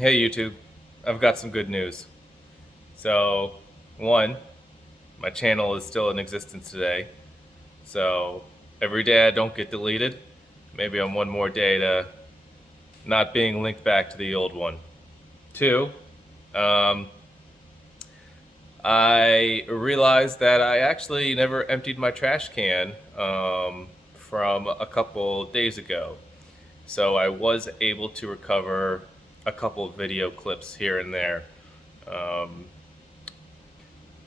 Hey YouTube, I've got some good news. So, one, my channel is still in existence today. So, every day I don't get deleted, maybe on one more day to not being linked back to the old one. Two, um, I realized that I actually never emptied my trash can from a couple days ago. So I was able to recover a couple of video clips here and there. Um,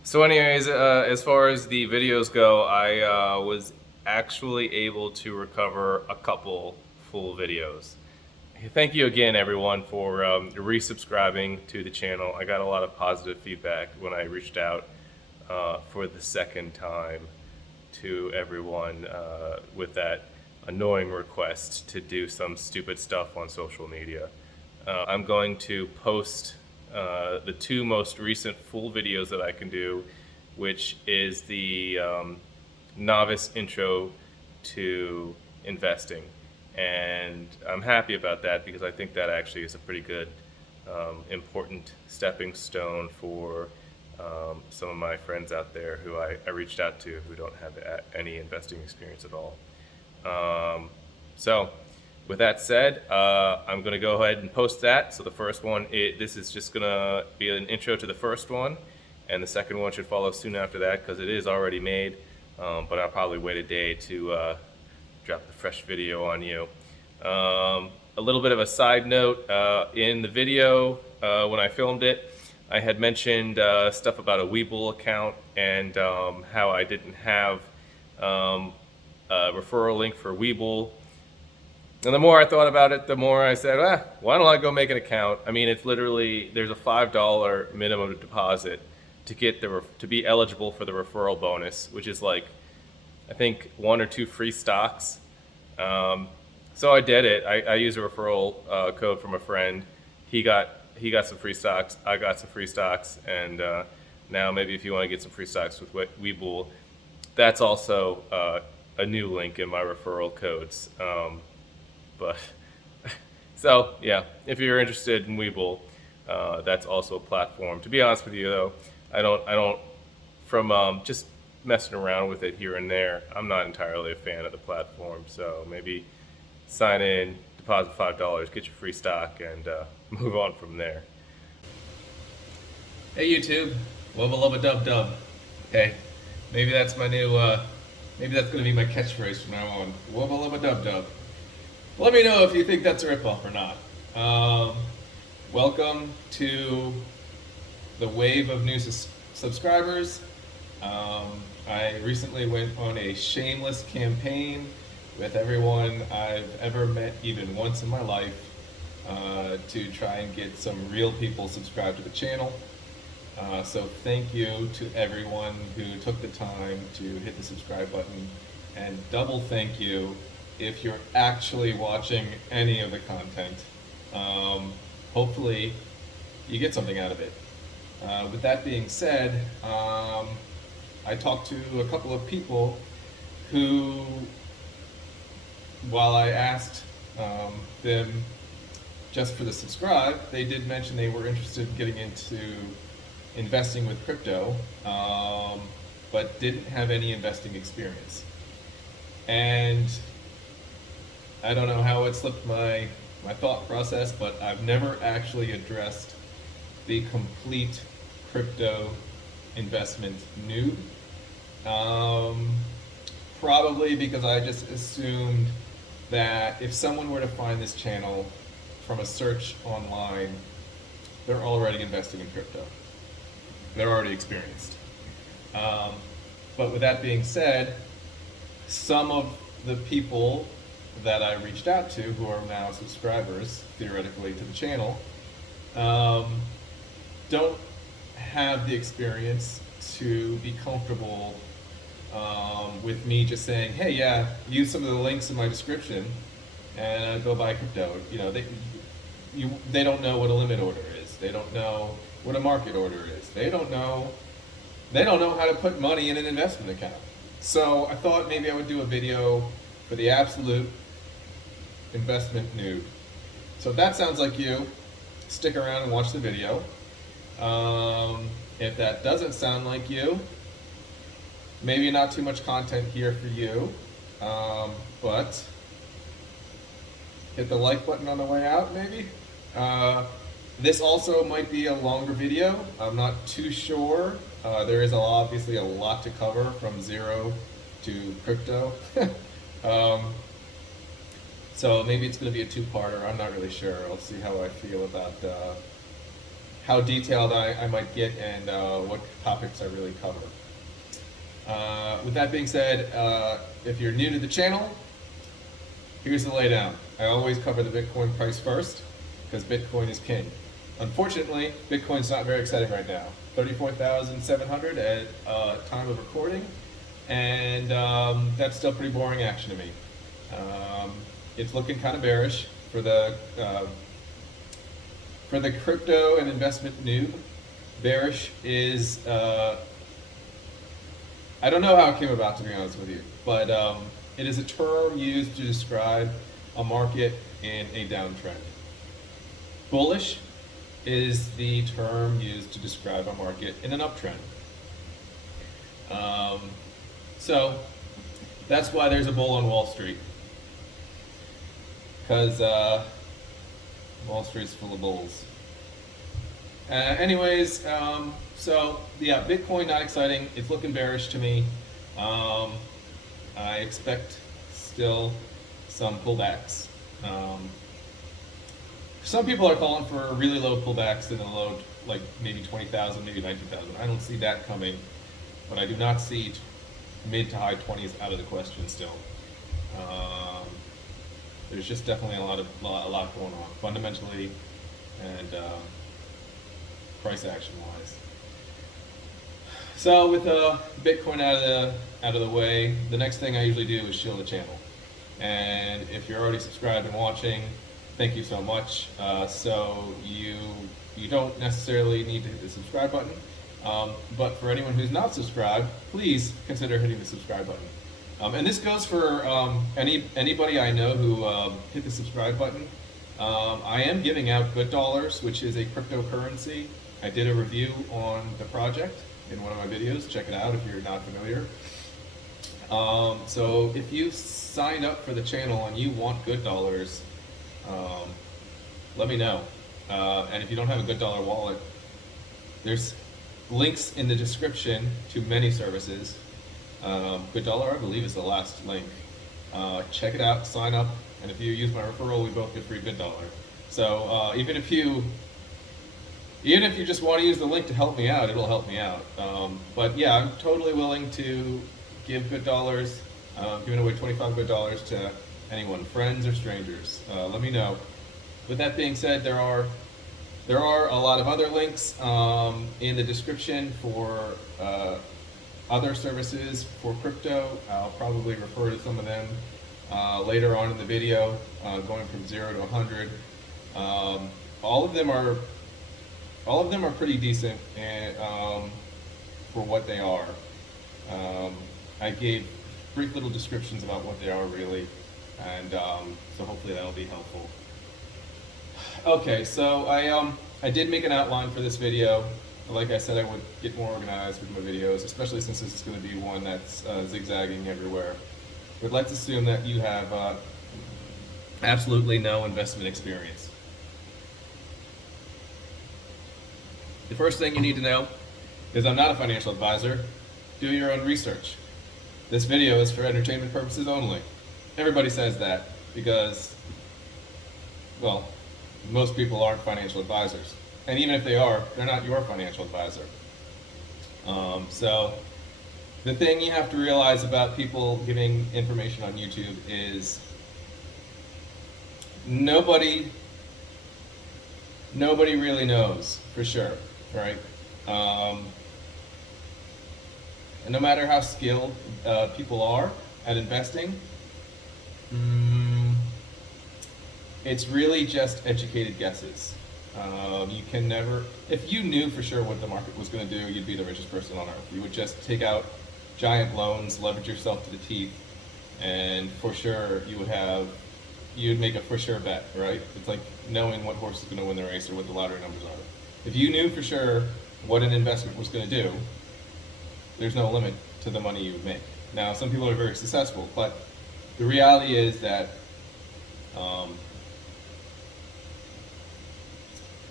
So anyways, as far as the videos go, I was actually able to recover a couple full videos. Thank you again, everyone, for resubscribing to the channel. I got a lot of positive feedback when I reached out for the second time to everyone with that annoying request to do some stupid stuff on social media. I'm going to post the two most recent full videos that I can do, which is the novice intro to investing. And I'm happy about that because I think that actually is a pretty good, important stepping stone for some of my friends out there who I reached out to who don't have any investing experience at all. So with that said, I'm going to go ahead and post that. So the first one, this is just going to be an intro to the first one, and the second one should follow soon after that because it is already made, but I'll probably wait a day to drop the fresh video on you. A little bit of a side note, in the video, when I filmed it, I had mentioned stuff about a Webull account and how I didn't have a referral link for Webull. And the more I thought about it, the more I said, why don't I go make an account? I mean, it's literally, there's a $5 minimum deposit to get to be eligible for the referral bonus, which is like, I think 1 or 2 free stocks. So I did it. I used a referral code from a friend. He got some free stocks. I got some free stocks, and now maybe if you want to get some free stocks with Webull, that's also a new link in my referral codes. But so yeah, if you're interested in Webull, that's also a platform. To be honest with you, though, I don't from just messing around with it here and there, I'm not entirely a fan of the platform. So maybe sign in, deposit $5, get your free stock, and move on from there. Hey YouTube, wubba lubba dub dub. Okay, maybe that's my new. Maybe that's going to be my catchphrase from now on. Wubba lubba dub dub. Let me know if you think that's a ripoff or not. Welcome to the wave of new subscribers. I recently went on a shameless campaign with everyone I've ever met even once in my life to try and get some real people subscribed to the channel. So thank you to everyone who took the time to hit the subscribe button, and double thank you if you're actually watching any of the content. Hopefully you get something out of it. With that being said, I talked to a couple of people who, while I asked them just for the subscribe, they did mention they were interested in getting into investing with crypto, but didn't have any investing experience. And I don't know how it slipped my thought process, but I've never actually addressed the complete crypto investment noob. Probably because I just assumed that if someone were to find this channel from a search online, they're already investing in crypto. They're already experienced. But with that being said, some of the people that I reached out to who are now subscribers, theoretically, to the channel, don't have the experience to be comfortable with me just saying, hey, yeah, use some of the links in my description and go buy crypto. You know, they don't know what a limit order is. They don't know what a market order is. They don't know how to put money in an investment account. So I thought maybe I would do a video for the absolute investment noob. So if that sounds like you, stick around and watch the video. If that doesn't sound like you, maybe not too much content here for you, but hit the like button on the way out, maybe. This also might be a longer video. I'm not too sure. There is obviously a lot to cover from zero to crypto. um, so maybe it's going to be a two-parter. I'm not really sure. I'll see how I feel about how detailed I might get and what topics I really cover. With that being said, if you're new to the channel, here's the laydown. I always cover the Bitcoin price first because Bitcoin is king. Unfortunately, Bitcoin's not very exciting right now. 34,700 at time of recording, and that's still pretty boring action to me. It's looking kind of bearish for the crypto and investment noob. Bearish is I don't know how it came about, to be honest with you, but it is a term used to describe a market in a downtrend. Bullish is the term used to describe a market in an uptrend. So that's why there's a bull on Wall Street, because Wall Street's full of bulls. Anyways, so yeah, Bitcoin not exciting. It's looking bearish to me. I expect still some pullbacks. Some people are calling for really low pullbacks in the low, like maybe 20,000, maybe 19,000. I don't see that coming, but I do not see mid to high 20s out of the question still. There's just definitely a lot going on fundamentally and price action wise. So with Bitcoin out of the way, the next thing I usually do is shield the channel. And if you're already subscribed and watching, thank you so much. So you don't necessarily need to hit the subscribe button, but for anyone who's not subscribed, please consider hitting the subscribe button. And this goes for anybody I know who hit the subscribe button. I am giving out good dollars, which is a cryptocurrency. I did a review on the project in one of my videos. Check it out if you're not familiar. So if you signed up for the channel and you want good dollars, let me know. And if you don't have a good dollar wallet, there's links in the description to many services. Good dollar, I believe, is the last link. Check it out, sign up, and if you use my referral, we both get free good dollar. So even if you just want to use the link to help me out, it'll help me out. But yeah, I'm totally willing to give good dollars, giving away 25 good dollars to anyone, friends or strangers. Let me know. With that being said, there are a lot of other links in the description for other services for crypto. I'll probably refer to some of them later on in the video, going from 0 to 100. All of them are pretty decent and, for what they are. I gave brief little descriptions about what they are really, and so hopefully that'll be helpful. Okay, so I did make an outline for this video. Like I said, I would get more organized with my videos, especially since this is going to be one that's zigzagging everywhere. But let's assume that you have absolutely no investment experience. The first thing you need to know is I'm not a financial advisor. Do your own research. This video is for entertainment purposes only. Everybody says that because, well, most people aren't financial advisors. And even if they are, they're not your financial advisor. So the thing you have to realize about people giving information on YouTube is nobody really knows for sure, right? And no matter how skilled people are at investing, it's really just educated guesses. You can never, if you knew for sure what the market was going to do, you'd be the richest person on earth. You would just take out giant loans, leverage yourself to the teeth, and for sure you would have you'd make a for sure bet, right? It's like knowing what horse is going to win the race or what the lottery numbers are. If you knew for sure what an investment was going to do, there's no limit to the money you would make. Now, some people are very successful, but the reality is that um,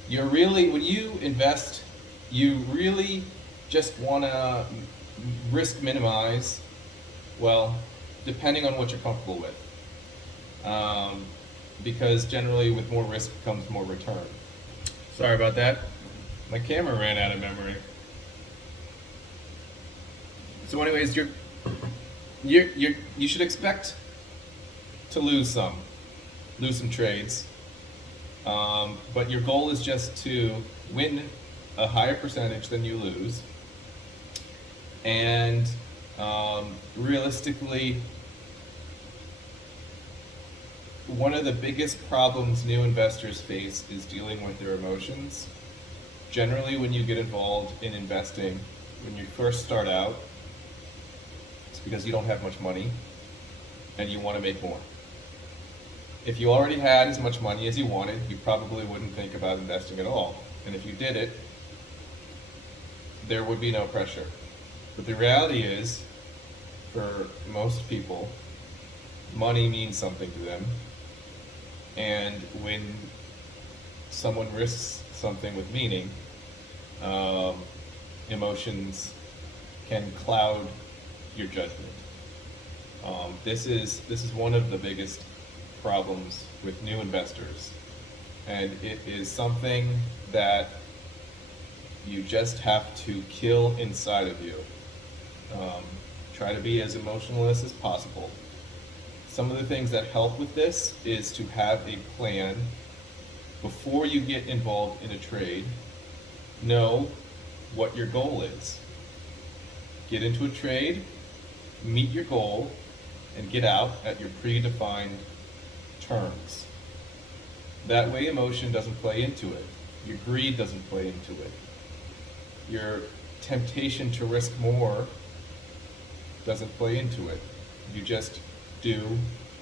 you're really, when you invest, you really just want to risk minimize, well, depending on what you're comfortable with. Um, because generally with more risk comes more return. Sorry about that. My camera ran out of memory. So anyways, you should expect to lose some trades. But your goal is just to win a higher percentage than you lose. And realistically, one of the biggest problems new investors face is dealing with their emotions. Generally, when you get involved in investing, when you first start out, it's because you don't have much money and you want to make more. If you already had as much money as you wanted, you probably wouldn't think about investing at all. And if you did it, there would be no pressure. But the reality is, for most people, money means something to them. And when someone risks something with meaning, emotions can cloud your judgment. This is one of the biggest problems with new investors, and it is something that you just have to kill inside of you. Try to be as emotionless as possible. Some of the things that help with this is to have a plan before you get involved in a trade. Know what your goal is. Get into a trade, meet your goal, and get out at your predefined terms. That way emotion doesn't play into it. Your greed doesn't play into it. Your temptation to risk more doesn't play into it. You just do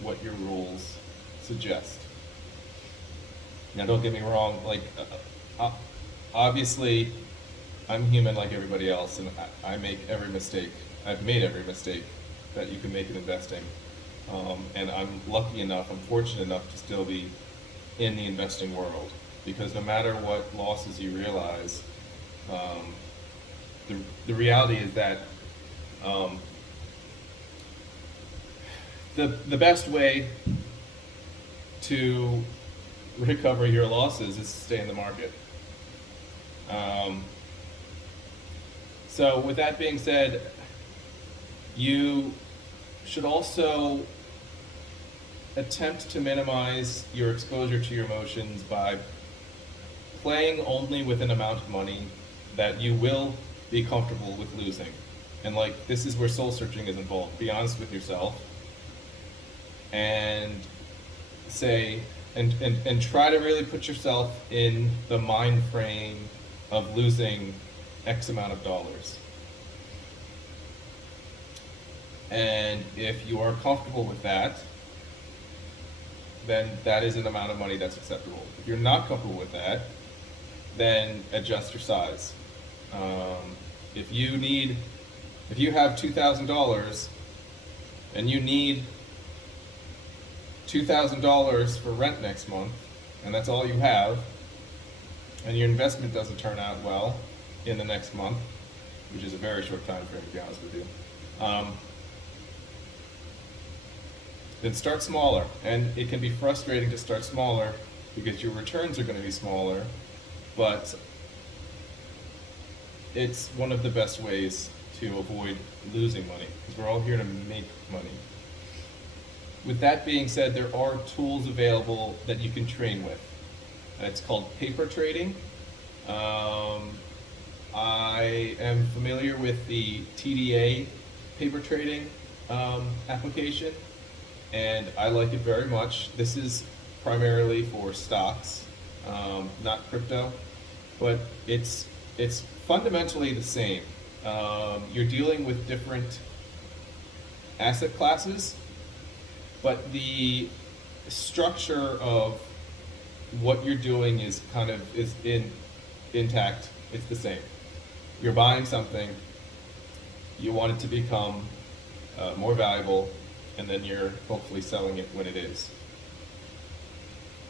what your rules suggest. Now don't get me wrong, like obviously I'm human like everybody else, and I make every mistake. I've made every mistake that you can make in investing. And I'm lucky enough, I'm fortunate enough to still be in the investing world, because no matter what losses you realize, the reality is that the best way to recover your losses is to stay in the market. So with that being said, you should also attempt to minimize your exposure to your emotions by playing only with an amount of money that you will be comfortable with losing. And like, this is where soul searching is involved. Be honest with yourself and say, and try to really put yourself in the mind frame of losing X amount of dollars. And if you are comfortable with that, then that is an amount of money that's acceptable. If you're not comfortable with that, then adjust your size. If you have $2,000 and you need $2,000 for rent next month, and that's all you have, and your investment doesn't turn out well in the next month, which is a very short time frame, to be honest with you, then start smaller. And it can be frustrating to start smaller because your returns are going to be smaller, but it's one of the best ways to avoid losing money, because we're all here to make money. With that being said, there are tools available that you can train with. It's called paper trading. I am familiar with the TDA paper trading application, and I like it very much. This is primarily for stocks, not crypto, but it's fundamentally the same. You're dealing with different asset classes, but the the structure of what you're doing is intact. It's the same. You're buying something, you want it to become more valuable, and then you're hopefully selling it when it is.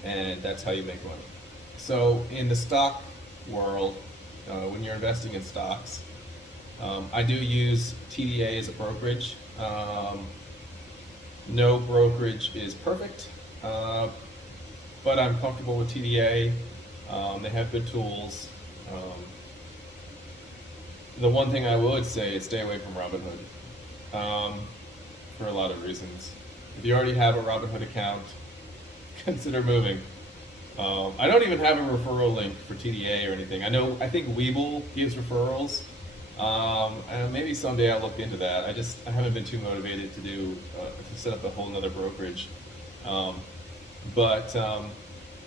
And that's how you make money. So in the stock world, when you're investing in stocks, I do use TDA as a brokerage. No brokerage is perfect, but I'm comfortable with TDA. They have good tools. The one thing I would say is stay away from Robinhood, for a lot of reasons. If you already have a Robinhood account, consider moving. I don't even have a referral link for TDA or anything. I think Webull gives referrals. And maybe someday I'll look into that. I haven't been too motivated to set up a whole nother brokerage. But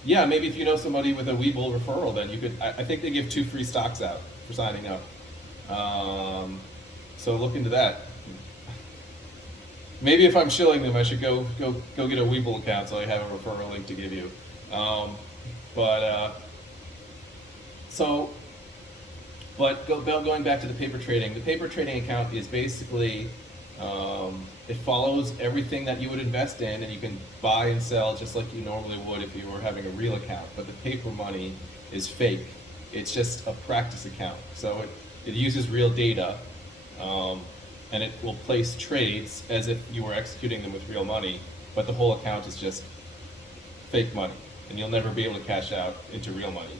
yeah, maybe if you know somebody with a Webull referral, then you could. I think they give 2 free stocks out for signing up. So look into that. Maybe if I'm shilling them, I should go get a Webull account so I have a referral link to give you. Going back to the paper trading, the paper trading account is basically, it follows everything that you would invest in, and you can buy and sell just like you normally would if you were having a real account. But the paper money is fake. It's just a practice account. So it uses real data, and it will place trades as if you were executing them with real money, but the whole account is just fake money, and you'll never be able to cash out into real money.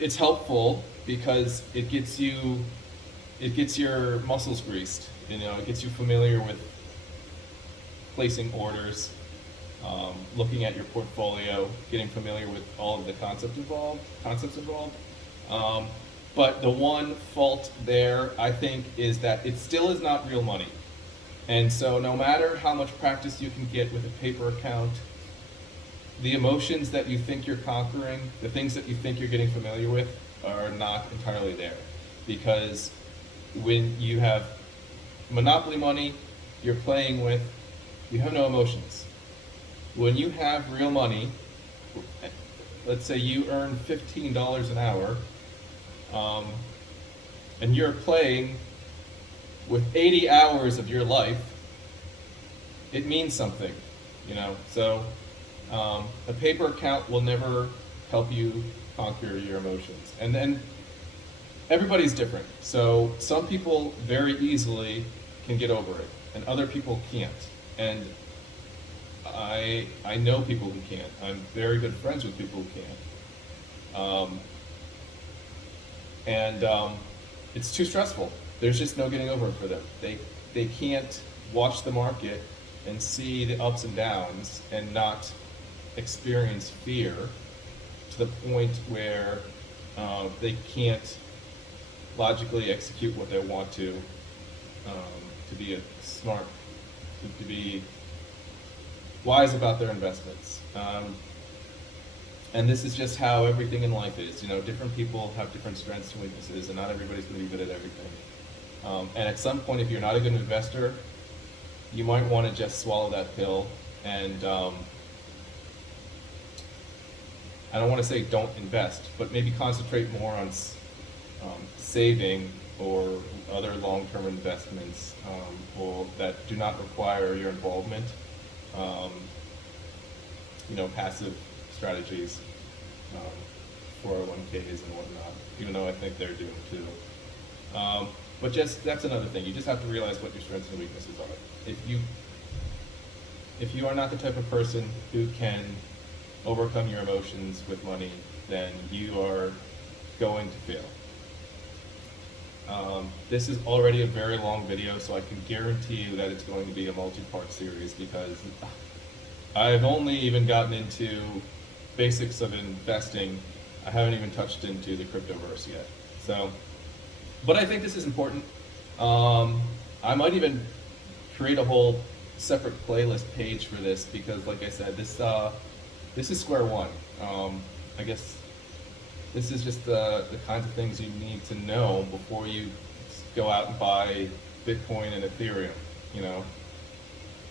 It's helpful because it gets your muscles greased. It gets you familiar with placing orders, looking at your portfolio, getting familiar with all of the concepts involved. But the one fault there, I think, is that it still is not real money. And so no matter how much practice you can get with a paper account, the emotions that you think you're conquering, the things that you think you're getting familiar with, are not entirely there. Because when you have monopoly money you're playing with, you have no emotions. When you have real money, let's say you earn $15 an hour, and you're playing with 80 hours of your life, it means something, So a paper account will never help you conquer your emotions. And then everybody's different. So some people very easily can get over it, and other people can't. And I know people who can't. I'm very good friends with people who can't. It's too stressful. There's just no getting over it for them. They can't watch the market and see the ups and downs and not experience fear to the point where they can't logically execute what they want to be to be wise about their investments. And this is just how everything in life is. Different people have different strengths and weaknesses, and not everybody's going to be good at everything. And at some point, if you're not a good investor, you might want to just swallow that pill. And I don't want to say don't invest, but maybe concentrate more on saving or other long-term investments that do not require your involvement. Passive strategies, 401ks and whatnot, even though I think they're doomed too. But that's another thing. You just have to realize what your strengths and weaknesses are. If you are not the type of person who can overcome your emotions with money, then you are going to fail. This is already a very long video, so I can guarantee you that it's going to be a multi-part series, because I've only even gotten into basics of investing. I haven't even touched into the cryptoverse yet. But I think this is important. I might even create a whole separate playlist page for this, because like I said, this is square one. I guess this is just the kinds of things you need to know before you go out and buy Bitcoin and Ethereum,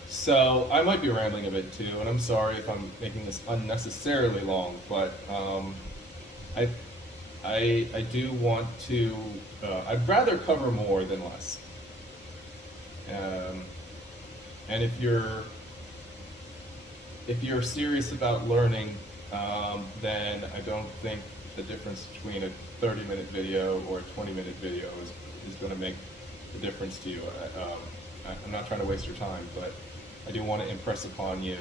So I might be rambling a bit too, and I'm sorry if I'm making this unnecessarily long, but I, I do want to. I'd rather cover more than less. Um, and if you're serious about learning, then I don't think the difference between a 30-minute video or a 20-minute video is going to make the difference to you. I'm not trying to waste your time, but I do want to impress upon you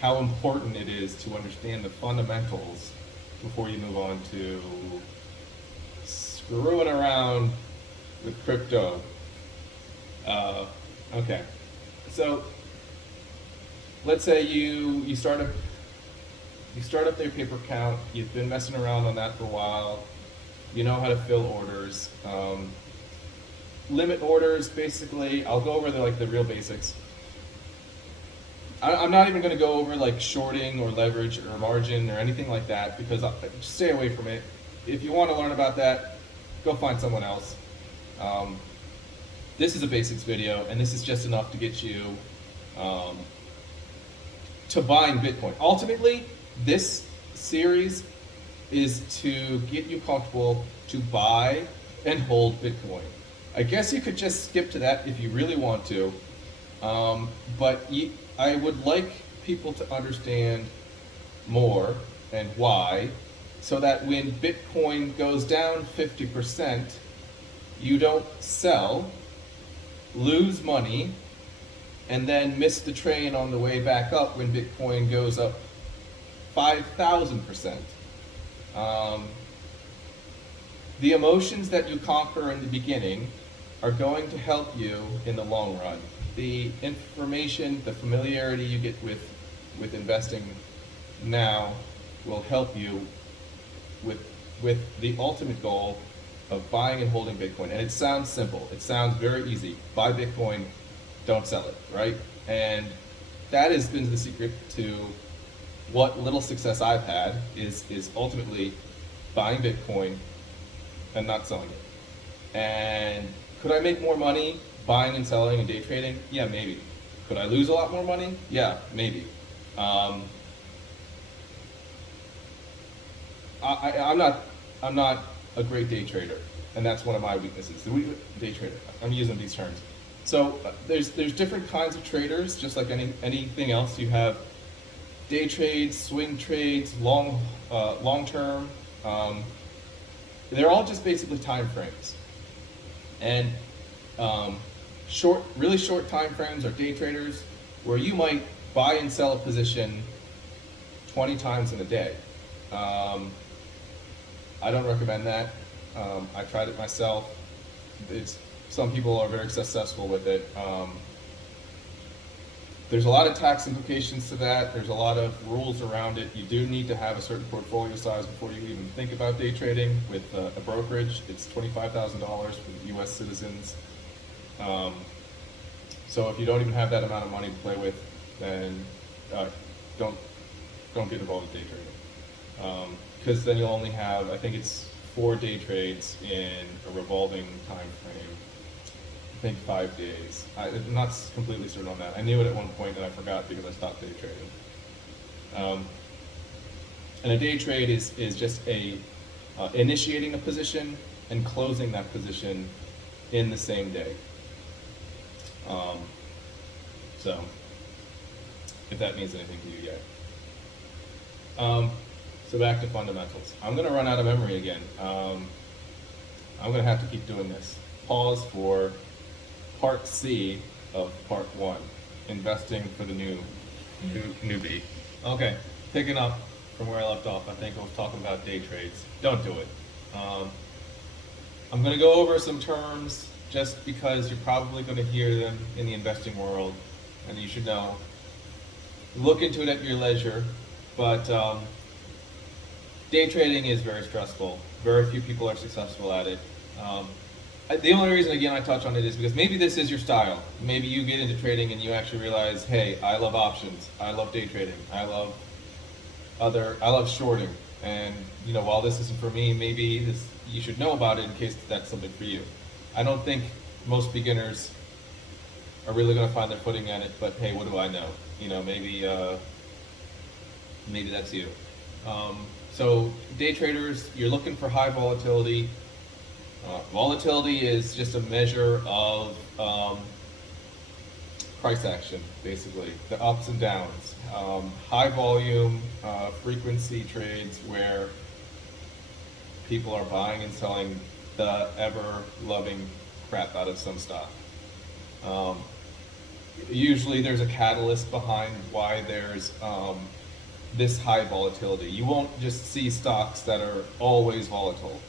how important it is to understand the fundamentals before you move on to screwing around with crypto. Okay, so let's say you start up their paper account. You've been messing around on that for a while. You know how to fill orders. Limit orders, basically. I'll go over the real basics. I'm not even going to go over like shorting or leverage or margin or anything like that because just stay away from it. If you want to learn about that, go find someone else. This is a basics video, and this is just enough to get you to buying Bitcoin. Ultimately, this series is to get you comfortable to buy and hold Bitcoin. I guess you could just skip to that if you really want to, but I would like people to understand more and why, so that when Bitcoin goes down 50%, you don't sell, lose money, and then miss the train on the way back up when Bitcoin goes up 5,000%. The emotions that you conquer in the beginning are going to help you in the long run. The information, the familiarity you get with investing now will help you with the ultimate goal of buying and holding Bitcoin. And it sounds simple. It sounds very easy. Buy Bitcoin, don't sell it, right? And that has been the secret to what little success I've had is ultimately buying Bitcoin and not selling it. And could I make more money buying and selling and day trading? Yeah, maybe. Could I lose a lot more money? Yeah, maybe. I'm not a great day trader, and that's one of my weaknesses. Day trader. I'm using these terms. So there's different kinds of traders, just like anything else. You have day trades, swing trades, long term. They're all just basically time frames, and really short time frames are day traders, where you might buy and sell a position 20 times in a day. I don't recommend that. I tried it myself. Some people are very successful with it. There's a lot of tax implications to that. There's a lot of rules around it. You do need to have a certain portfolio size before you even think about day trading with a brokerage. It's $25,000 for U.S. citizens. So if you don't even have that amount of money to play with, then don't get involved with day trading. Because then you'll only have, I think it's 4 day trades in a revolving time frame. I think 5 days. I'm not completely certain on that. I knew it at one point and I forgot because I stopped day trading. And a day trade is just initiating a position and closing that position in the same day. So, if that means anything to you yet. So back to fundamentals. I'm going to run out of memory again. I'm going to have to keep doing this. Pause for part C of part 1, investing for the newbie. Okay, picking up from where I left off. I think I was talking about day trades. Don't do it. I'm going to go over some terms just because you're probably going to hear them in the investing world, and you should know. Look into it at your leisure, but day trading is very stressful. Very few people are successful at it. The only reason, again, I touch on it is because maybe this is your style. Maybe you get into trading and you actually realize, hey, I love options. I love day trading. I love shorting. And while this isn't for me, maybe you should know about it in case that's something for you. I don't think most beginners are really going to find their footing in it. But hey, what do I know? Maybe that's you. So day traders, you're looking for high volatility. Volatility is just a measure of price action, basically, the ups and downs. High volume, frequency trades where people are buying and selling the ever-loving crap out of some stock. Usually there's a catalyst behind why there's this high volatility. You won't just see stocks that are always volatile.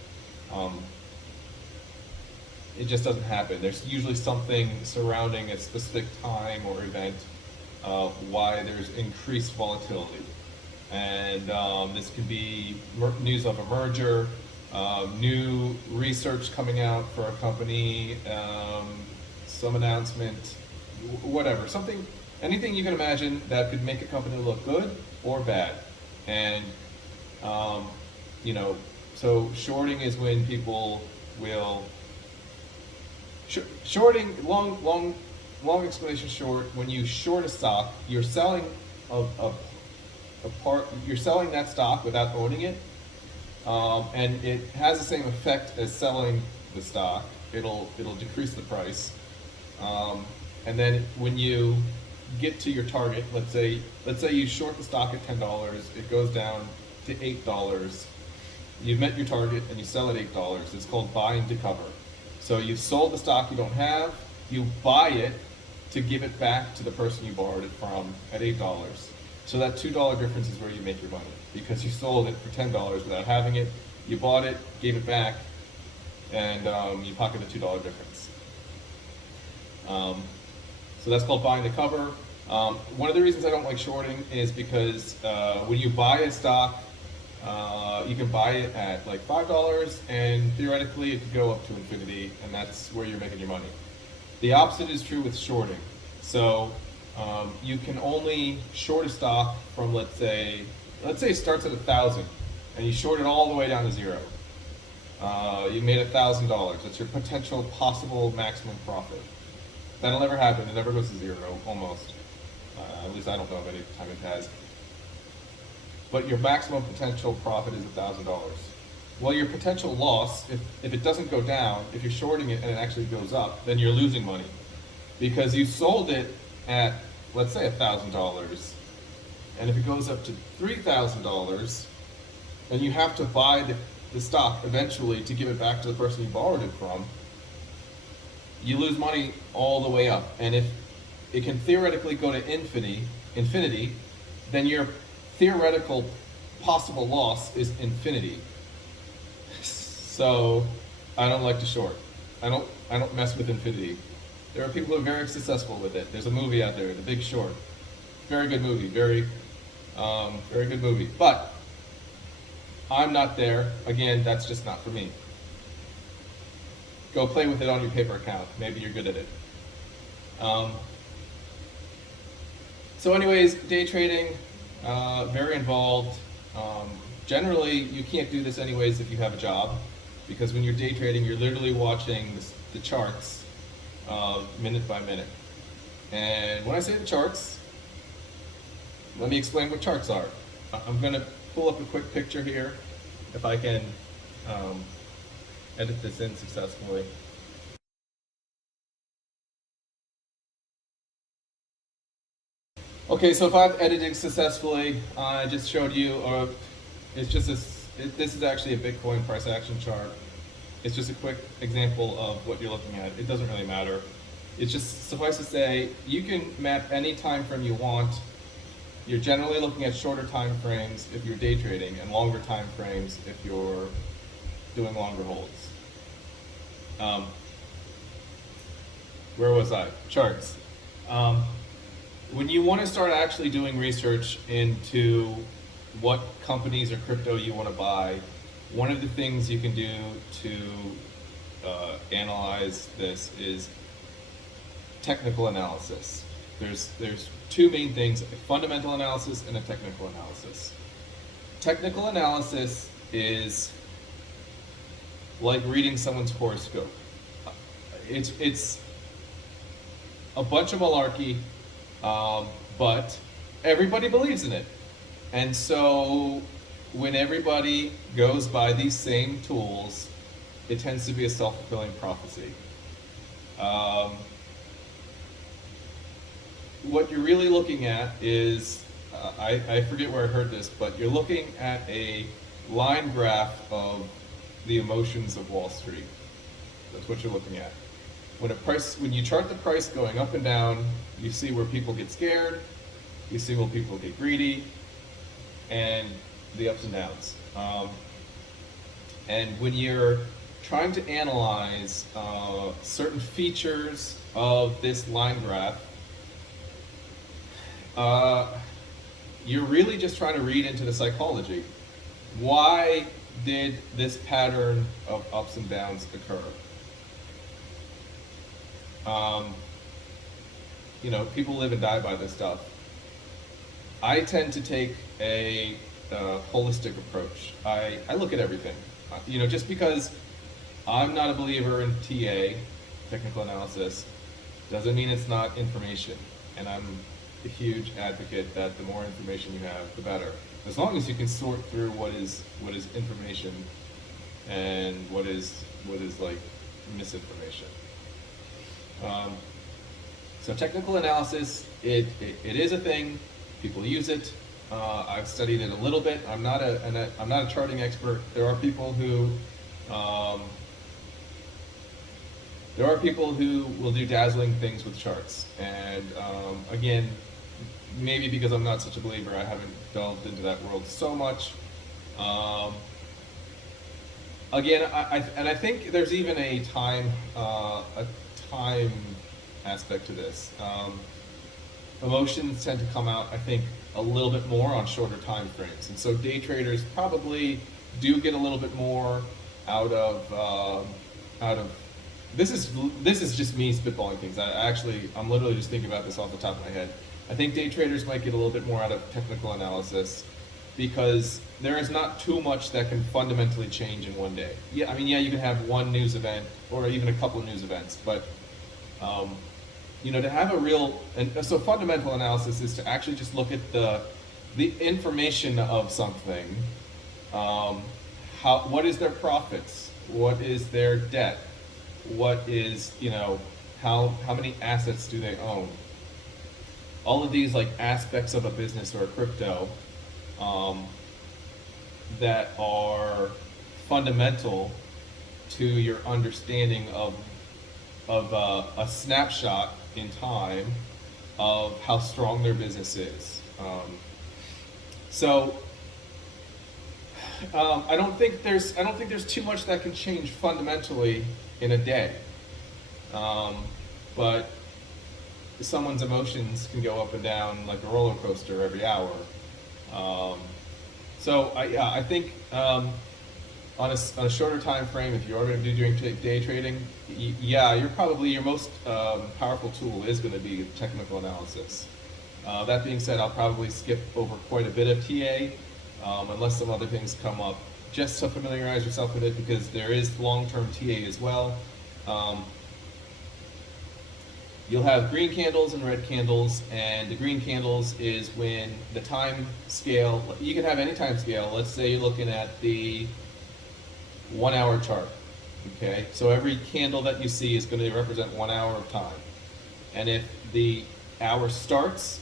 It just doesn't happen. There's usually something surrounding a specific time or event why there's increased volatility. And this could be news of a merger, new research coming out for a company, some announcement, whatever, anything you can imagine that could make a company look good or bad. And so shorting is when people will shorting, long explanation short. When you short a stock, you're selling you're selling that stock without owning it, and it has the same effect as selling the stock. It'll decrease the price, and then when you get to your target, let's say you short the stock at $10, it goes down to $8. You've met your target and you sell at $8. It's called buying to cover. So you've sold the stock you don't have, you buy it to give it back to the person you borrowed it from at $8. So that $2 difference is where you make your money, because you sold it for $10 without having it, you bought it, gave it back, and you pocket the $2 difference. So that's called buying the cover. One of the reasons I don't like shorting is because when you buy a stock, you can buy it at like $5, and theoretically it could go up to infinity, and that's where you're making your money. The opposite is true with shorting. So you can only short a stock from, let's say it starts at 1,000, and you short it all the way down to zero. You made $1,000. That's your potential possible maximum profit. That'll never happen. It never goes to zero, almost. At least I don't know of any time it has. But your maximum potential profit is $1,000. Well, your potential loss, if it doesn't go down, if you're shorting it and it actually goes up, then you're losing money, because you sold it at, let's say, $1,000, and if it goes up to $3,000, and you have to buy the stock eventually to give it back to the person you borrowed it from, you lose money all the way up. And if it can theoretically go to infinity, then your theoretical possible loss is infinity. So I don't like to short. I don't mess with infinity. There are people who are very successful with it. There's a movie out there, The Big Short. Very good movie, very good movie. But I'm not there. Again, that's just not for me. Go play with it on your paper account. Maybe you're good at it. So anyways, day trading, very involved. Generally, you can't do this anyways if you have a job, because when you're day trading, you're literally watching the charts minute by minute. And when I say the charts, let me explain what charts are. I'm going to pull up a quick picture here, if I can edit this in successfully. Okay, so if I've edited successfully, I just showed you, this is actually a Bitcoin price action chart. It's just a quick example of what you're looking at. It doesn't really matter. It's just, suffice to say, you can map any time frame you want. You're generally looking at shorter time frames if you're day trading, and longer time frames if you're doing longer holds. Where was I? Charts. When you want to start actually doing research into what companies or crypto you want to buy, one of the things you can do to analyze this is technical analysis. There's two main things: a fundamental analysis and a technical analysis. Technical analysis is like reading someone's horoscope. a bunch of malarkey, but everybody believes in it. And so when everybody goes by these same tools, it tends to be a self-fulfilling prophecy. Um, what you're really looking at is, I forget where I heard this, but you're looking at a line graph of the emotions of Wall Street. That's what you're looking at. When you chart the price going up and down, you see where people get scared, you see where people get greedy, and the ups and downs. And when you're trying to analyze certain features of this line graph, you're really just trying to read into the psychology. Why did this pattern of ups and downs occur? People live and die by this stuff. I tend to take a holistic approach. I look at everything. Just because I'm not a believer in TA, technical analysis, doesn't mean it's not information. And I'm a huge advocate that the more information you have, the better. As long as you can sort through what is information and what is like misinformation. So technical analysis, it is a thing. People use it. I've studied it a little bit. I'm not a charting expert. There are people who will do dazzling things with charts. And again, maybe because I'm not such a believer, I haven't delved into that world so much. Again, I think there's even a time aspect to this. Emotions tend to come out, I think, a little bit more on shorter time frames, and so day traders probably do get a little bit more out of. This is just me spitballing things. I'm literally just thinking about this off the top of my head. I think day traders might get a little bit more out of technical analysis because there is not too much that can fundamentally change in one day. Yeah, you can have one news event or even a couple of news events, but to have a real, and so fundamental analysis is to actually just look at the information of something. What is their profits? What is their debt? What is, how many assets do they own? All of these like aspects of a business or a crypto that are fundamental to your understanding of a snapshot in time of how strong their business is. I don't think there's too much that can change fundamentally in a day, but someone's emotions can go up and down like a roller coaster every hour. I think on a shorter time frame, if you're going to be doing day trading, your most powerful tool is going to be technical analysis. That being said, I'll probably skip over quite a bit of TA unless some other things come up, just to familiarize yourself with it, because there is long-term TA as well. You'll have green candles and red candles, and the green candles is when the time scale, you can have any time scale. Let's say you're looking at the 1 hour chart. Okay, so every candle that you see is going to represent 1 hour of time. And if the hour starts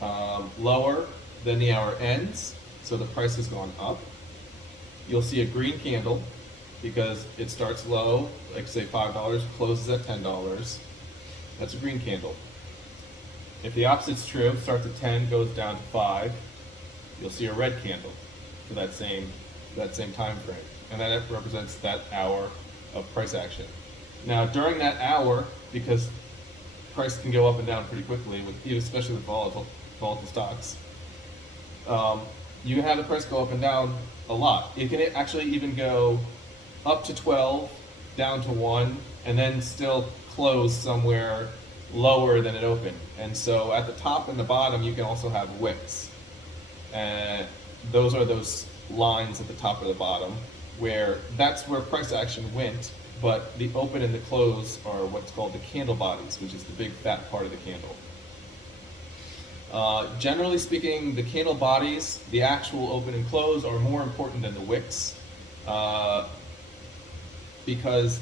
lower than the hour ends, so the price has gone up, you'll see a green candle because it starts low, like say $5, closes at $10. That's a green candle. If the opposite's true, starts at 10, goes down to 5, you'll see a red candle for that same time frame, and that represents that hour of price action. Now, during that hour, because price can go up and down pretty quickly, especially with volatile stocks, you can have the price go up and down a lot. It can actually even go up to 12, down to 1, and then still close somewhere lower than it opened. And so at the top and the bottom, you can also have wicks. And those are those lines at the top or the bottom. where that's where price action went, but the open and the close are what's called the candle bodies, which is the big fat part of the candle. Generally speaking, the candle bodies, the actual open and close, are more important than the wicks, because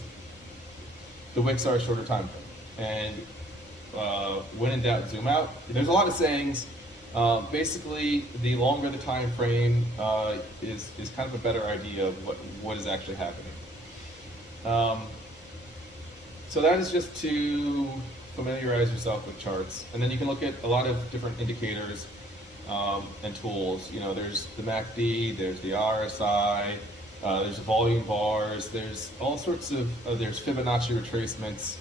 the wicks are a shorter time frame. And when in doubt, zoom out. There's a lot of sayings. Basically, the longer the time frame is kind of a better idea of what is actually happening. So that is just to familiarize yourself with charts, and then you can look at a lot of different indicators and tools. You know, there's the MACD, there's the RSI, there's volume bars, there's all sorts of there's Fibonacci retracements.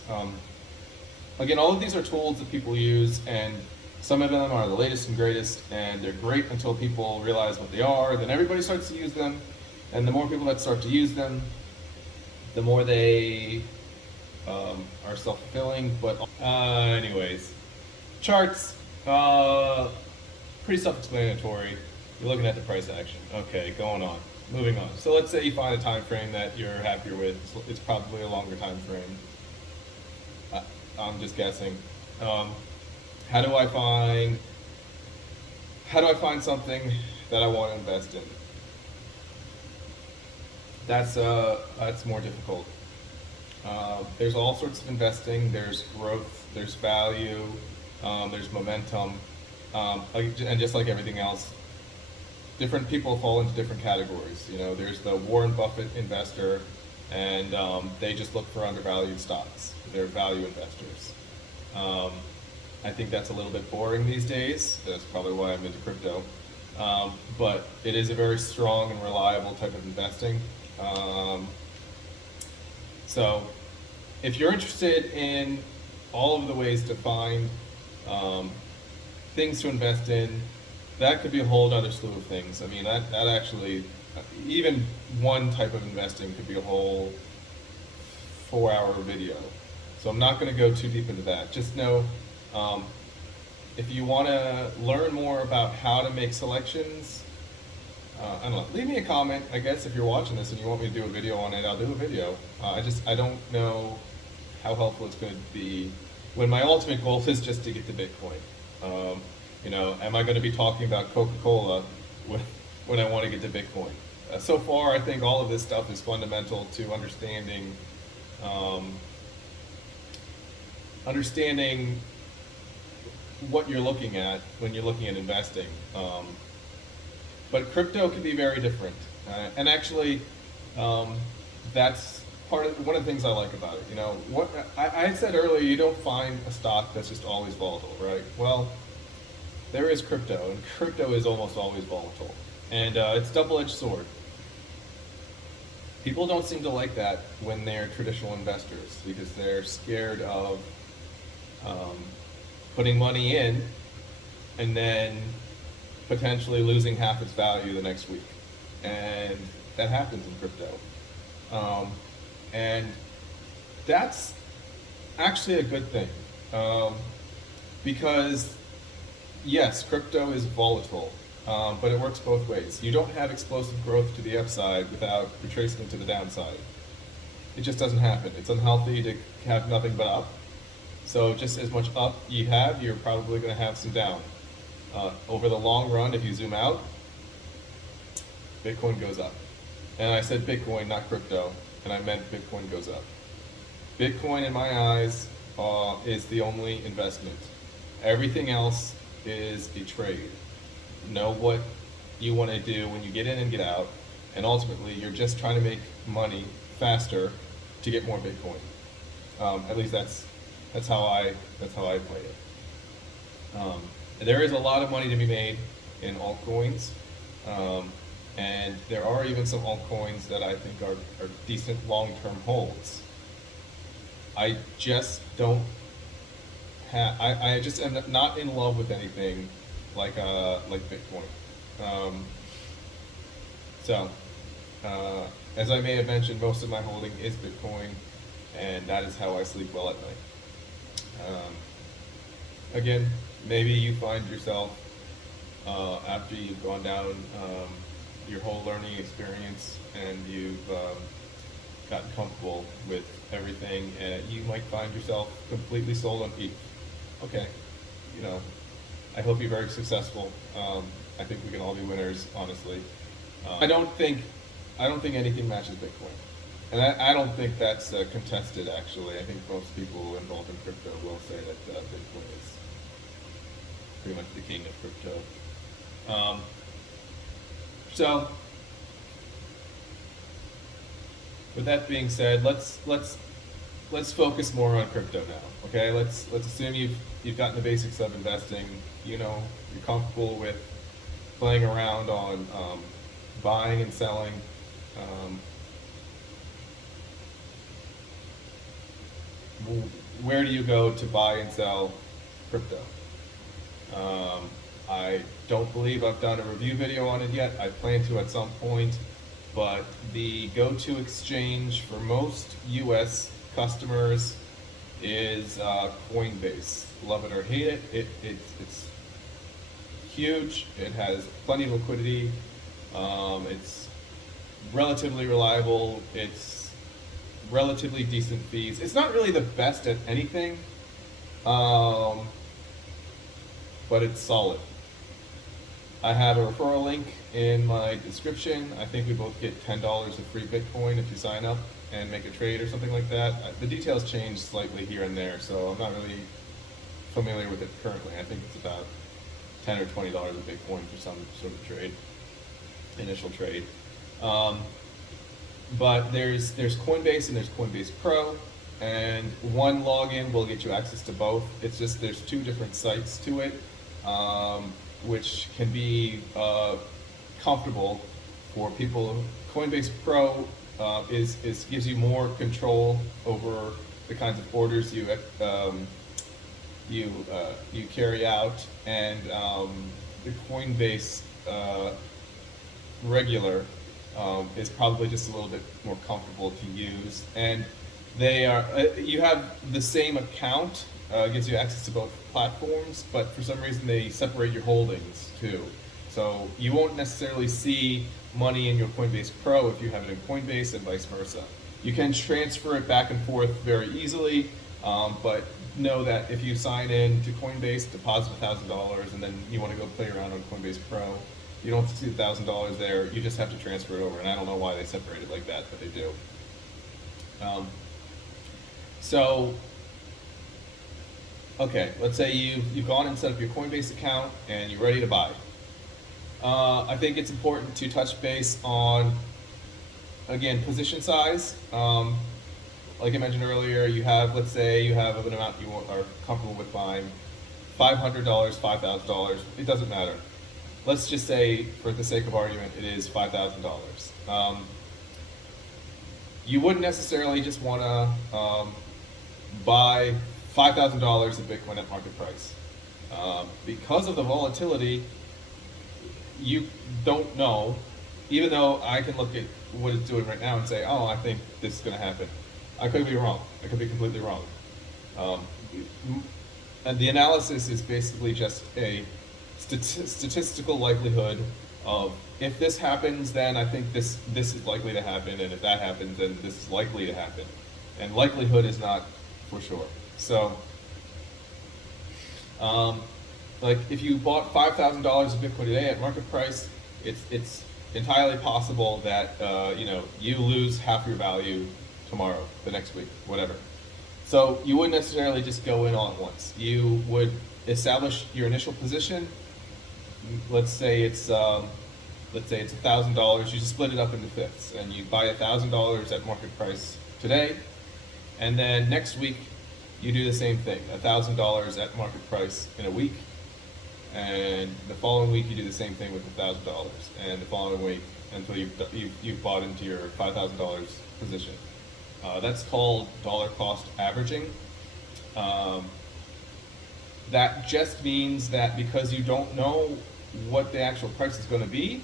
Again, all of these are tools that people use, and some of them are the latest and greatest, and they're great until people realize what they are. Then everybody starts to use them, and the more people that start to use them, the more they are self-fulfilling. But anyways, charts, pretty self-explanatory. You're looking at the price action. Okay, going on. Moving on. So let's say you find a time frame that you're happier with. It's probably a longer time frame. I'm just guessing. How do I find something that I want to invest in? That's more difficult. There's all sorts of investing. There's growth. There's value. There's momentum. And just like everything else, different people fall into different categories. You know, there's the Warren Buffett investor, and they just look for undervalued stocks. They're value investors. I think that's a little bit boring these days. That's probably why I'm into crypto. But it is a very strong and reliable type of investing. So if you're interested in all of the ways to find things to invest in, that could be a whole other slew of things. I mean, that actually, even one type of investing could be a whole 4-hour video. So I'm not going to go too deep into that. Just know, if you want to learn more about how to make selections, I don't know, leave me a comment. I guess if you're watching this and you want me to do a video on it, I'll do a video. I don't know how helpful it's going to be when my ultimate goal is just to get to Bitcoin. You know, am I going to be talking about Coca-Cola when I want to get to Bitcoin? So far, I think all of this stuff is fundamental to understanding what you're looking at when you're looking at investing. But crypto can be very different, and actually, that's one of the things I like about it. You know, what I said earlier, you don't find a stock that's just always volatile, right? Well, there is crypto, and crypto is almost always volatile, and it's a double-edged sword. People don't seem to like that when they're traditional investors because they're scared of putting money in and then potentially losing half its value the next week. And that happens in crypto. And that's actually a good thing. Because yes, crypto is volatile, but it works both ways. You don't have explosive growth to the upside without retracement to the downside. It just doesn't happen. It's unhealthy to have nothing but up. So just as much up you have, you're probably going to have some down. Over the long run, if you zoom out, Bitcoin goes up. And I said Bitcoin, not crypto, and I meant Bitcoin goes up. Bitcoin, in my eyes, is the only investment. Everything else is a trade. Know what you want to do when you get in and get out, and ultimately you're just trying to make money faster to get more Bitcoin. At least that's how I play it. There is a lot of money to be made in altcoins, and there are even some altcoins that I think are decent long-term holds. I just don't have. I just am not in love with anything like Bitcoin. So, as I may have mentioned, most of my holding is Bitcoin, and that is how I sleep well at night. Again, maybe you find yourself after you've gone down your whole learning experience, and you've gotten comfortable with everything, and you might find yourself completely sold on ETH. Okay, you know, I hope you're very successful. I think we can all be winners, honestly. I don't think anything matches Bitcoin, and I don't think that's contested. Actually, I think most people involved in crypto will say that Bitcoin is pretty much the king of crypto. Um, so, with that being said, let's focus more on crypto now. Okay, let's assume you've gotten the basics of investing. You know, you're comfortable with playing around on buying and selling. Um, where do you go to buy and sell crypto? I don't believe I've done a review video on it yet. I plan to at some point, but the go-to exchange for most US customers is Coinbase. Love it or hate it, it's huge. It has plenty of liquidity. It's relatively reliable. It's relatively decent fees. It's not really the best at anything, but it's solid. I have a referral link in my description. I think we both get $10 of free Bitcoin if you sign up and make a trade or something like that. The details change slightly here and there, so I'm not really familiar with it currently. I think it's about $10 or $20 of Bitcoin for some sort of trade, initial trade. But there's Coinbase and there's Coinbase Pro, and one login will get you access to both. It's just there's two different sites to it, which can be comfortable for people. Coinbase Pro gives you more control over the kinds of orders you carry out, and the Coinbase regular is probably just a little bit more comfortable to use, and they are you have the same account, gives you access to both platforms, but for some reason they separate your holdings too. So you won't necessarily see money in your Coinbase Pro if you have it in Coinbase, and vice versa. You can transfer it back and forth very easily, but know that if you sign in to Coinbase, deposit $1,000, and then you want to go play around on Coinbase Pro, you don't have to see the $1,000 there. You just have to transfer it over, and I don't know why they separate it like that, but they do. So, okay, let's say you've gone and set up your Coinbase account and you're ready to buy. I think it's important to touch base on, again, position size. Like I mentioned earlier, let's say you have an amount you are comfortable with buying, $500, $5,000, it doesn't matter. Let's just say, for the sake of argument, it is $5,000. You wouldn't necessarily just want to buy $5,000 of Bitcoin at market price. Because of the volatility, you don't know, even though I can look at what it's doing right now and say, oh, I think this is going to happen. I could be wrong. I could be completely wrong. And the analysis is basically just a statistical likelihood of, if this happens, then I think this is likely to happen, and if that happens, then this is likely to happen. And likelihood is not for sure. So, like if you bought $5,000 of Bitcoin today at market price, it's entirely possible that you lose half your value tomorrow, the next week, whatever. So you wouldn't necessarily just go in all at once. You would establish your initial position. Let's say it's $1,000. You just split it up into fifths, and you buy $1,000 at market price today, and then next week you do the same thing, $1,000 at market price in a week, and the following week you do the same thing with $1,000, and the following week until you've bought into your $5,000 position. That's called dollar cost averaging. That just means that because you don't know what the actual price is going to be,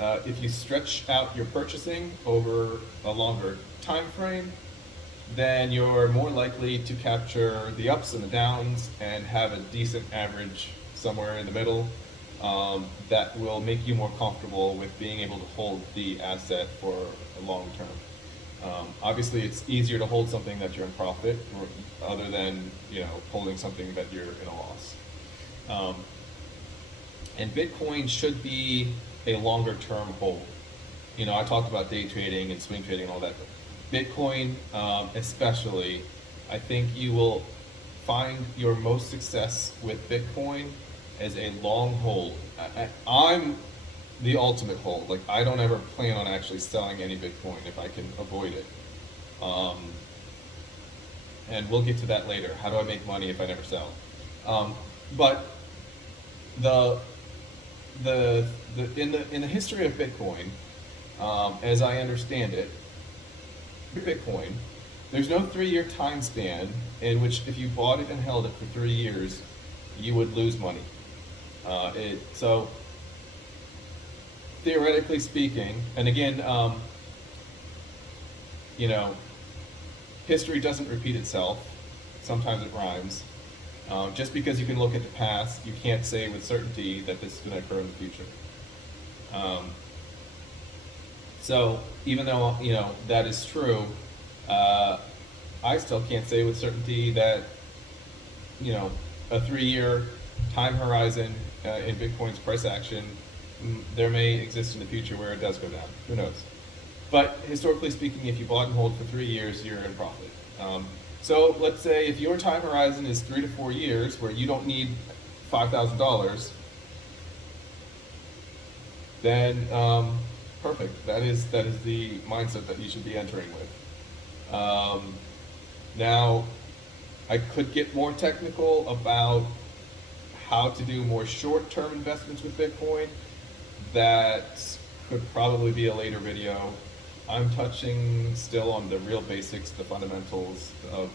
if you stretch out your purchasing over a longer time frame, then you're more likely to capture the ups and the downs and have a decent average somewhere in the middle. that will make you more comfortable with being able to hold the asset for a long term. Obviously, it's easier to hold something that you're in profit, other than holding something that you're in a loss. And Bitcoin should be a longer term hold. I talked about day trading and swing trading and all that. Bitcoin, especially, I think you will find your most success with Bitcoin as a long hold. I'm the ultimate hold. Like, I don't ever plan on actually selling any Bitcoin if I can avoid it. And we'll get to that later. How do I make money if I never sell? But the in the history of Bitcoin, as I understand it, Bitcoin, there's no 3-year time span in which if you bought it and held it for 3 years, you would lose money. So theoretically speaking, and again, history doesn't repeat itself. Sometimes it rhymes. Just because you can look at the past, you can't say with certainty that this is going to occur in the future. So even though that is true, I still can't say with certainty that a 3-year time horizon in Bitcoin's price action, there may exist in the future where it does go down. Who knows? But historically speaking, if you bought and hold for 3 years, you're in profit. So let's say if your time horizon is 3 to 4 years, where you don't need $5,000, then perfect. That is the mindset that you should be entering with. Now, I could get more technical about how to do more short-term investments with Bitcoin. That could probably be a later video. I'm touching still on the real basics, the fundamentals of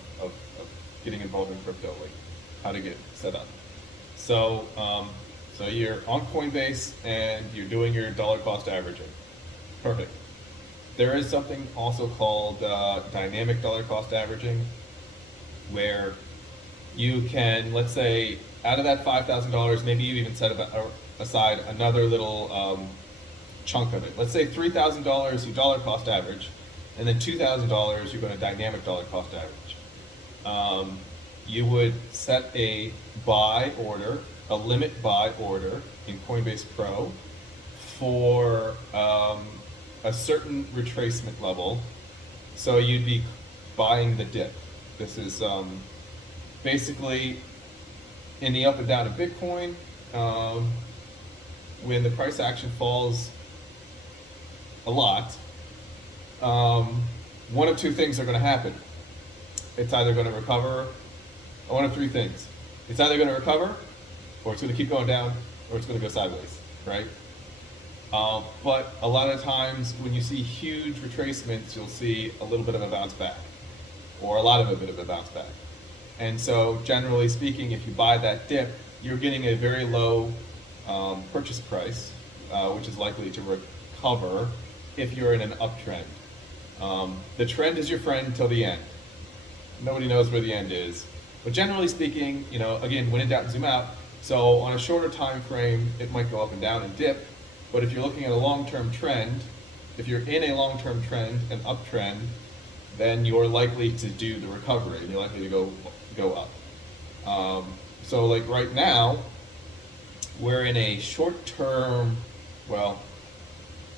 getting involved in crypto, like how to get set up. So, so you're on Coinbase and you're doing your dollar cost averaging. Perfect. There is something also called dynamic dollar cost averaging, where you can, let's say, out of that $5,000, maybe you even set aside another little chunk of it. Let's say $3,000 you dollar cost average, and then $2,000 you're going to dynamic dollar cost average. You would set a buy order, a limit buy order in Coinbase Pro for a certain retracement level. So you'd be buying the dip. This is basically in the up and down of Bitcoin. When the price action falls a lot, one of two things are going to happen. It's either going to recover, one of three things. It's either going to recover, or it's going to keep going down, or it's going to go sideways, right? But a lot of times when you see huge retracements, you'll see a little bit of a bounce back, or a lot of a bit of a bounce back. And so generally speaking, if you buy that dip, you're getting a very low purchase price, which is likely to recover if you're in an uptrend. The trend is your friend until the end. Nobody knows where the end is. But generally speaking, again, when in doubt, zoom out. So on a shorter time frame, it might go up and down and dip. But if you're looking at a long-term trend, if you're in a long-term trend, an uptrend, then you're likely to do the recovery, and you're likely to go up. So like right now, we're in a short-term, well,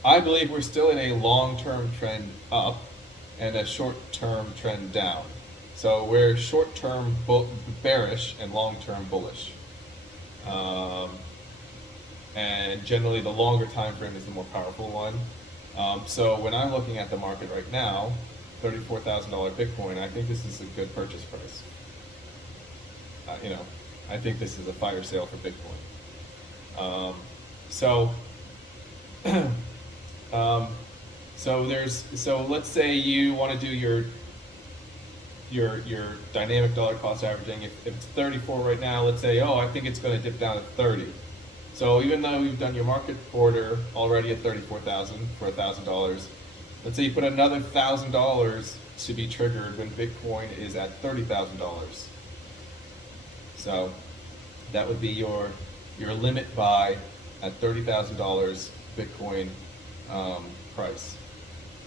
I believe we're still in a long-term trend up and a short-term trend down. So we're short-term bearish and long-term bullish. And generally the longer time frame is the more powerful one. So when I'm looking at the market right now, $34,000 Bitcoin, I think this is a good purchase price. I think this is a fire sale for Bitcoin. So let's say you want to do your dynamic dollar cost averaging. If it's 34 right now, let's say, I think it's going to dip down to 30. So even though you've done your market order already at 34,000 for $1,000, let's say you put another $1,000 to be triggered when Bitcoin is at $30,000. So that would be your your limit buy at $30,000 Bitcoin price,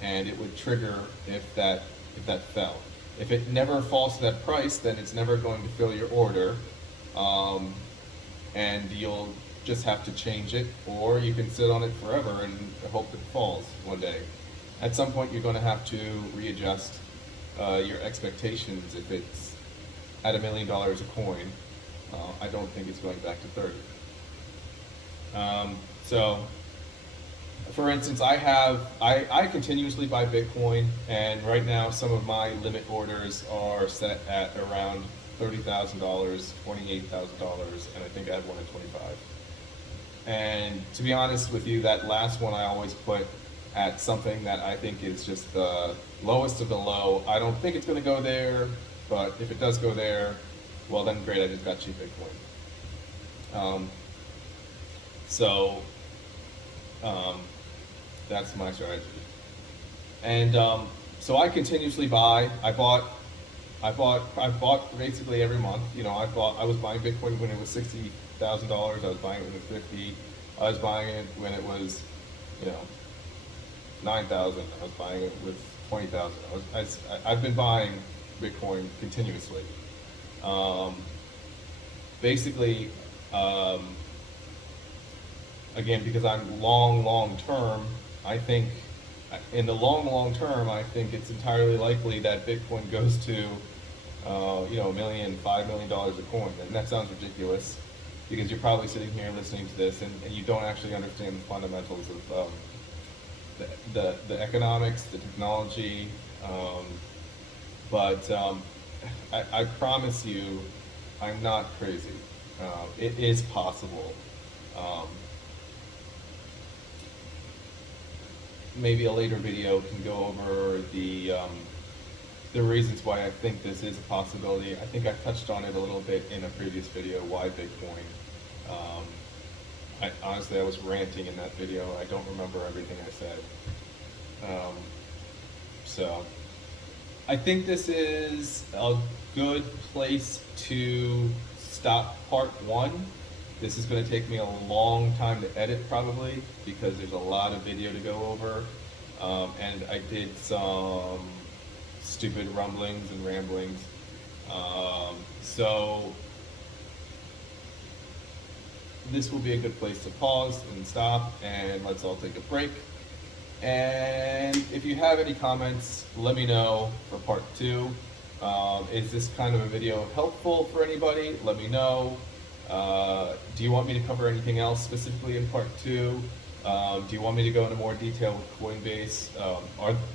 and it would trigger if that fell. If it never falls to that price, then it's never going to fill your order, and you'll just have to change it, or you can sit on it forever and hope it falls one day. At some point, you're going to have to readjust your expectations. If it's at $1 million a coin, I don't think it's going back to 30. So, for instance, I continuously buy Bitcoin, and right now some of my limit orders are set at around $30,000, $28,000, and I think I have one at 25. And to be honest with you, that last one I always put at something that I think is just the lowest of the low. I don't think it's going to go there, but if it does go there, well then great, I just got cheap Bitcoin. So that's my strategy. And so I continuously buy. I bought basically every month. You know, I was buying Bitcoin when it was $60,000. I was buying it when it was 50. I was buying it when it was, you know, 9,000. I was buying it with 20,000. I've been buying Bitcoin continuously. Basically, again, because I'm long term, I think in the long term, I think it's entirely likely that Bitcoin goes to, you know, $1 million, $5 million a coin. And that sounds ridiculous because you're probably sitting here listening to this and you don't actually understand the fundamentals of the economics, the technology. But I promise you, I'm not crazy. It is possible. Maybe a later video can go over the reasons why I think this is a possibility. I think I touched on it a little bit in a previous video, why Bitcoin. Honestly, I was ranting in that video. I don't remember everything I said. So I think this is a good place to stop part one. This is going to take me a long time to edit probably because there's a lot of video to go over. And I did some stupid rumblings and ramblings. So this will be a good place to pause and stop, and let's all take a break. And if you have any comments, let me know for part two. Is this kind of a video helpful for anybody? Let me know. Do you want me to cover anything else specifically in part two? Do you want me to go into more detail with Coinbase?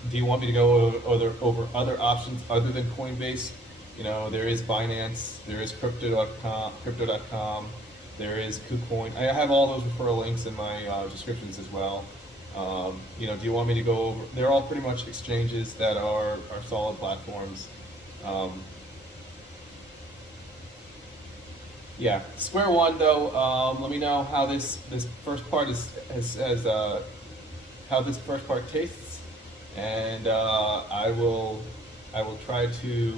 Do you want me to go over other options other than Coinbase? You know, there is Binance, there is crypto.com, there is KuCoin. I have all those referral links in my descriptions as well. You know, do you want me to go over? They're all pretty much exchanges that are solid platforms. Yeah, square one though. Let me know how this first part how this first part tastes, and I will try to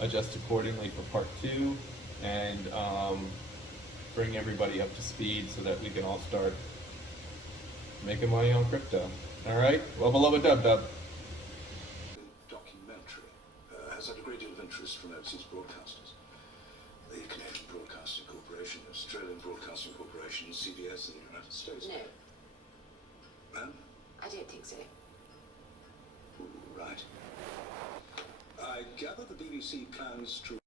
adjust accordingly for part two, and bring everybody up to speed so that we can all start making money on crypto. All right. Well, beloved Dub. Documentary has had a great deal of interest from overseas broadcasters. The Canadian Broadcasting Corporation, Australian Broadcasting Corporation, CBS in the United States. No. Huh? I don't think so. Right. I gather the BBC plans to